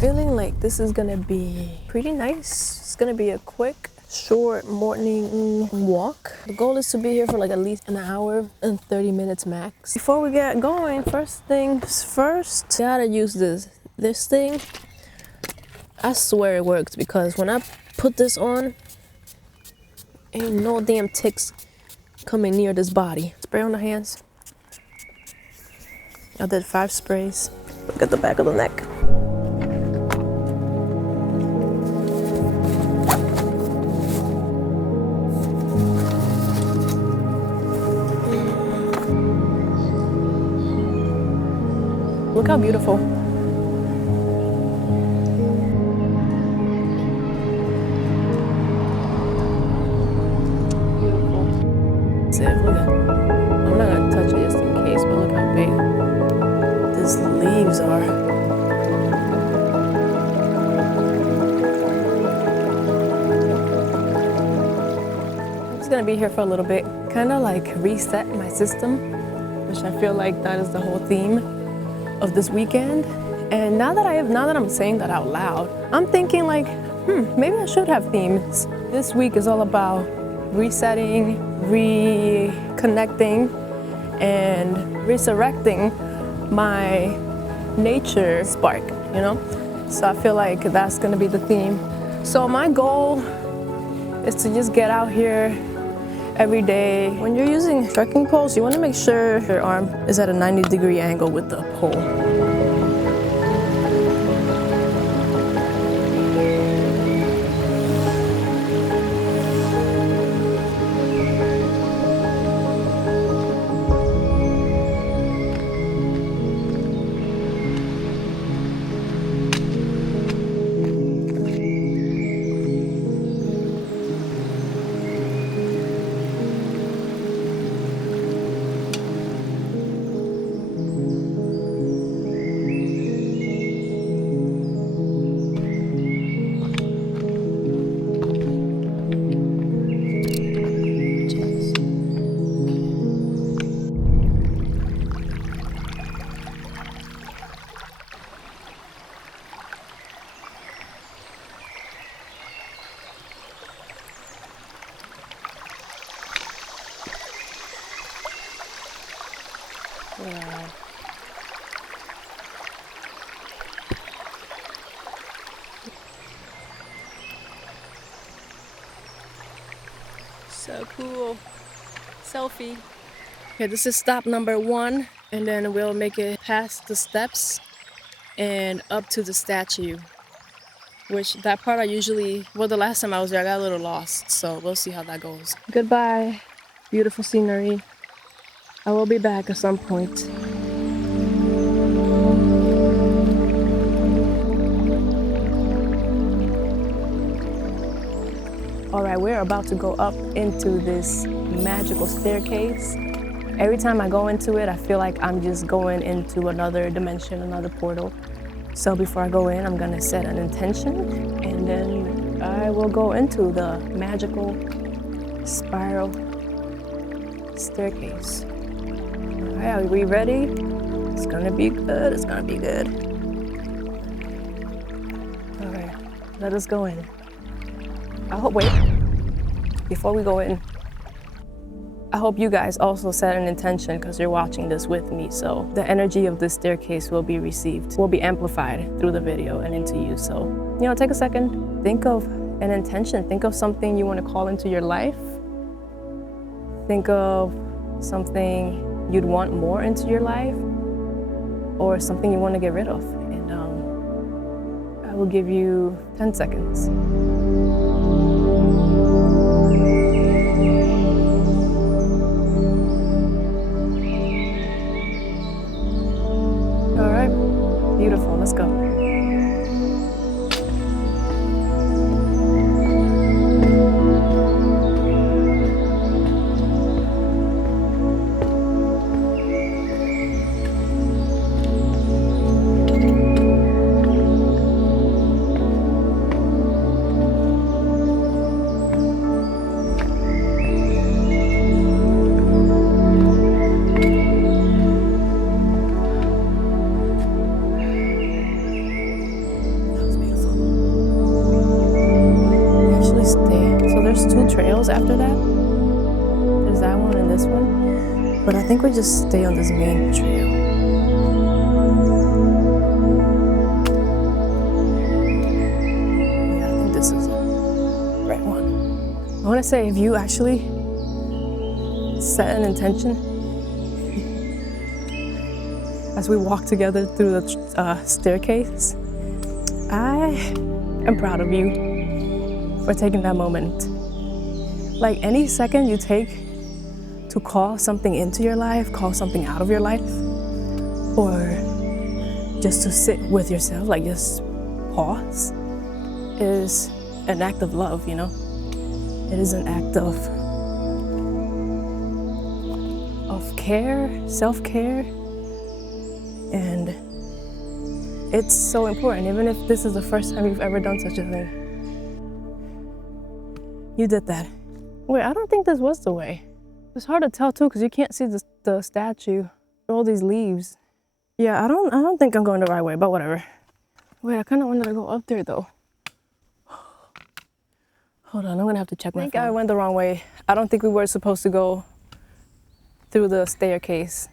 feeling like this is gonna be pretty nice. It's gonna be a quick, short morning walk. The goal is to be here for like at least an hour and 30 minutes max. Before we get going, first things first, gotta use this thing. I swear it works because when I put this on, ain't no damn ticks coming near this body. Spray on the hands. I did 5 sprays. Look at the back of the neck. Look how beautiful. Beautiful. See, look at, I'm not gonna touch it just in case, but look how big these leaves are. I'm just gonna be here for a little bit, kind of like reset my system, which I feel like that is the whole theme of this weekend. And now that I'm saying that out loud, I'm thinking like, maybe I should have themes. This week is all about resetting, reconnecting, and resurrecting my nature spark, you know? So I feel like that's gonna be the theme. So my goal is to just get out here every day. When you're using trekking poles, you wanna make sure your arm is at a 90-degree angle with the pole. Wow. So cool. Selfie. Okay, this is stop number 1, and then we'll make it past the steps and up to the statue. Which that part I usually, well, the last time I was there I got a little lost, so we'll see how that goes. Goodbye. Beautiful scenery. I will be back at some point. All right, we're about to go up into this magical staircase. Every time I go into it, I feel like I'm just going into another dimension, another portal. So before I go in, I'm gonna set an intention, and then I will go into the magical spiral staircase. All right, are we ready? It's gonna be good, it's gonna be good. All right, let us go in. Wait, before we go in, I hope you guys also set an intention because you're watching this with me. So the energy of this staircase will be received, will be amplified through the video and into you. So, you know, take a second, think of an intention, think of something you want to call into your life. Think of something you'd want more into your life, or something you want to get rid of. And I will give you 10 seconds. All right, beautiful, let's go. think we just stay on this main trail. Yeah, I think this is the right one. I want to say, if you actually set an intention as we walk together through the staircase, I am proud of you for taking that moment. Like, any second you take to call something into your life, call something out of your life, or just to sit with yourself, like just pause, is an act of love, you know? It is an act of care, self-care, and it's so important, even if this is the first time you've ever done such a thing. You did that. Wait, I don't think this was the way. It's hard to tell too, because you can't see the statue, all these leaves. Yeah, I don't think I'm going the right way, but whatever. Wait, I kind of wanted to go up there though. Hold on, I'm gonna have to check my phone. I think I went the wrong way. I don't think we were supposed to go through the staircase.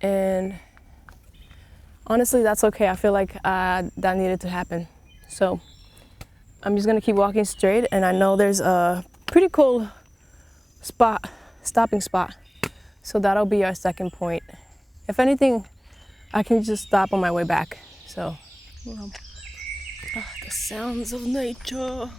And honestly, that's okay. I feel like that needed to happen. So I'm just gonna keep walking straight, and I know there's a pretty cool stopping spot. So that'll be our second point. If anything, I can just stop on my way back. So, the sounds of nature.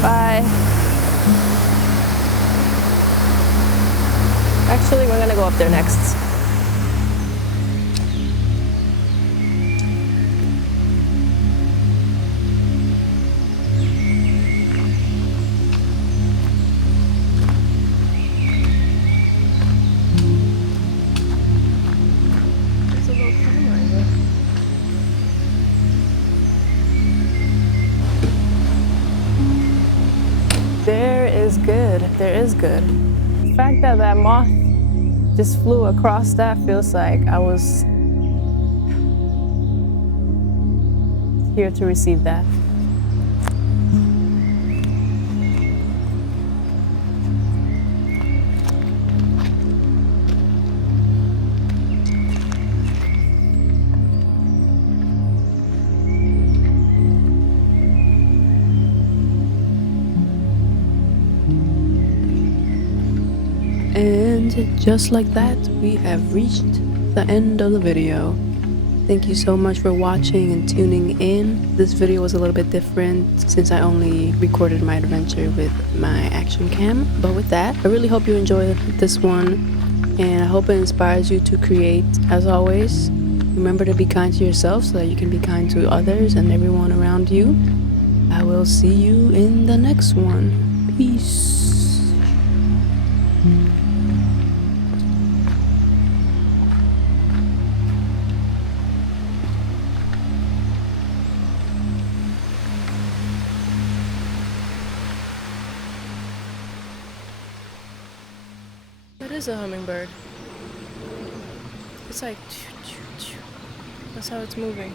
Bye. Actually, we're gonna go up there next. There's a little camera in there. There is good. There is good. The fact that that moth just flew across that feels like I was here to receive that. And just like that, we have reached the end of the video. Thank you so much for watching and tuning in. This video was a little bit different since I only recorded my adventure with my action cam. But with that, I really hope you enjoyed this one, and I hope it inspires you to create. As always, remember to be kind to yourself so that you can be kind to others and everyone around you. I will see you in the next one. Peace. That is a hummingbird. It's like, that's how it's moving.